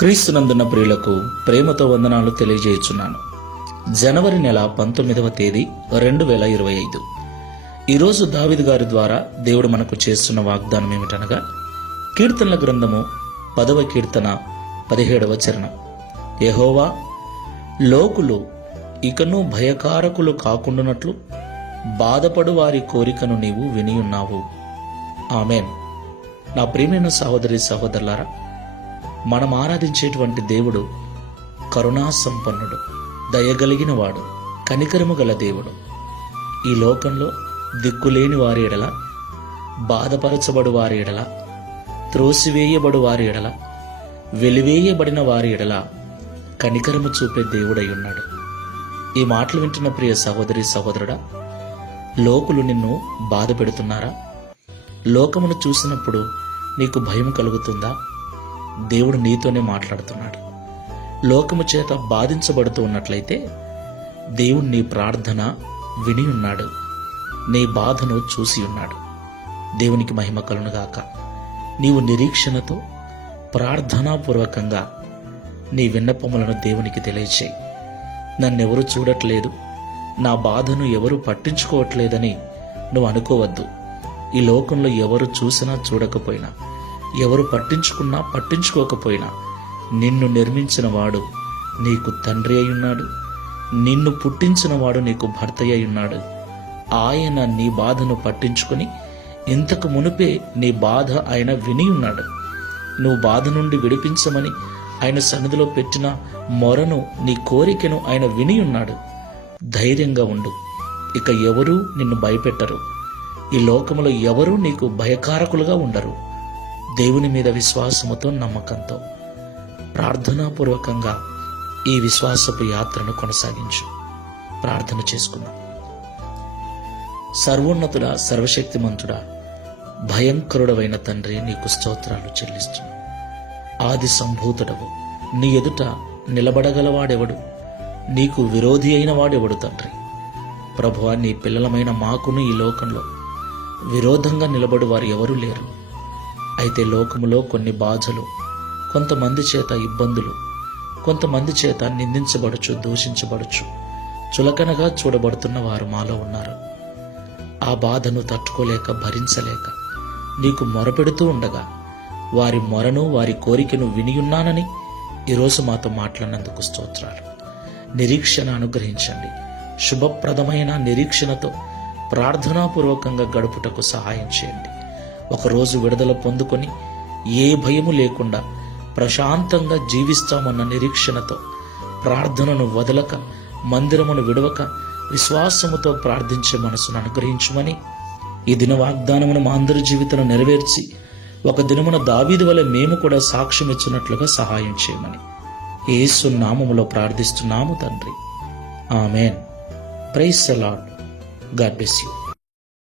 క్రీస్తునందున్న ప్రియులకు ప్రేమతో వందనాలు తెలియజేయుచున్నాను. జనవరి నెల 19వ తేదీ 2025. ఈరోజు దావీదు గారి ద్వారా దేవుడు మనకు చేస్తున్న వాగ్దానం ఏమిటనగా, కీర్తనల గ్రంథము 10వ కీర్తన 17వ చరణం. యెహోవా, లోకులు ఇకను భయకారకులు కాకుండానట్లు బాధపడు వారి కోరికను నీవు వినియున్నావు. ఆమెన్. నా ప్రియమైన సహోదరి సహోదరులారా, మనం ఆరాధించేటువంటి దేవుడు కరుణా సంపన్నుడు, దయగలిగిన వాడు, కనికరము గల దేవుడు. ఈ లోకంలో దిక్కులేని వారి ఎడల, బాధపరచబడు వారి ఎడల, త్రోసివేయబడు వారి ఎడల, వెలివేయబడిన వారి ఎడల కనికరము చూపే దేవుడై ఉన్నాడు. ఈ మాటలు వింటున్న ప్రియ సహోదరి సహోదరుడా, లోకులు నిన్ను బాధ పెడుతున్నారా? లోకమును చూసినప్పుడు నీకు భయం కలుగుతుందా? దేవుడు నీతోనే మాట్లాడుతున్నాడు. లోకము చేత బాధించబడుతూ ఉన్నట్లయితే దేవుడు నీ ప్రార్థన విని ఉన్నాడు, నీ బాధను చూసి ఉన్నాడు. దేవునికి మహిమ కలుగునుగాక. నీవు నిరీక్షణతో ప్రార్థనాపూర్వకంగా నీ విన్నపములను దేవునికి తెలియచేయి. నన్నెవరు చూడట్లేదు, నా బాధను ఎవరు పట్టించుకోవట్లేదని నువ్వు అనుకోవద్దు. ఈ లోకంలో ఎవరు చూసినా చూడకపోయినా, ఎవరు పట్టించుకున్నా పట్టించుకోకపోయినా, నిన్ను నిర్మించిన వాడు నీకు తండ్రి అయ్యున్నాడు, నిన్ను పుట్టించిన వాడు నీకు భర్త అయ్యున్నాడు. ఆయన నీ బాధను పట్టించుకొని ఇంతకు మునుపే నీ బాధ ఆయన విని ఉన్నాడు. నువ్వు బాధ నుండి విడిపించమని ఆయన సన్నిధిలో పెట్టిన మొరను, నీ కోరికను ఆయన విని ఉన్నాడు. ధైర్యంగా ఉండు. ఇక ఎవరూ నిన్ను భయపెట్టరు. ఈ లోకములో ఎవరూ నీకు భయకారకులుగా ఉండరు. దేవుని మీద విశ్వాసముతో, నమ్మకంతో, ప్రార్థనాపూర్వకంగా ఈ విశ్వాసపు యాత్రను కొనసాగించు. ప్రార్థన చేసుకుందాం. సర్వోన్నతుడా, సర్వశక్తిమంతుడా, భయంకరుడవైన తండ్రి, నీకు స్తోత్రాలు చెల్లిస్తున్నాను. ఆది సంభూతుడవు, నీ ఎదుట నిలబడగలవాడెవడు? నీకు విరోధి అయిన వాడెవడు తండ్రి? ప్రభువా, నీ పిల్లలమైన మాకును ఈ లోకంలో విరోధంగా నిలబడు వారు ఎవరూ లేరు. అయితే లోకములో కొన్ని బాధలు, కొంతమంది చేత ఇబ్బందులు, కొంతమంది చేత నిందించబడచ్చు, దూషించబడచ్చు, చులకనగా చూడబడుతున్న వారు మాలో ఉన్నారు. ఆ బాధను తట్టుకోలేక, భరించలేక నీకు మొరపెడుతూ ఉండగా, వారి మొరను, వారి కోరికను వినియున్నానని ఈరోజు మాతో మాట్లాడినందుకు స్తోత్రాలు. నిరీక్షణ అనుగ్రహించండి. శుభప్రదమైన నిరీక్షణతో ప్రార్థనాపూర్వకంగా గడుపుటకు సహాయం చేయండి. ఒకరోజు విడుదల పొందుకొని ఏ భయము లేకుండా ప్రశాంతంగా జీవిస్తామన్న నిరీక్షణతో, ప్రార్థనను వదలక, మందిరమును విడవక, విశ్వాసముతో ప్రార్థించే మనసును అనుగ్రహించుమని, ఈ దిన వాగ్దానమును మా అందరి జీవితంలో నెరవేర్చి ఒక దినమున దావీదు వలె మేము కూడా సాక్ష్యం ఇచ్చినట్లుగా సహాయం చేయమని యేసు నామములో ప్రార్థిస్తున్నాము తండ్రి. Amen. Praise the lord. God bless you.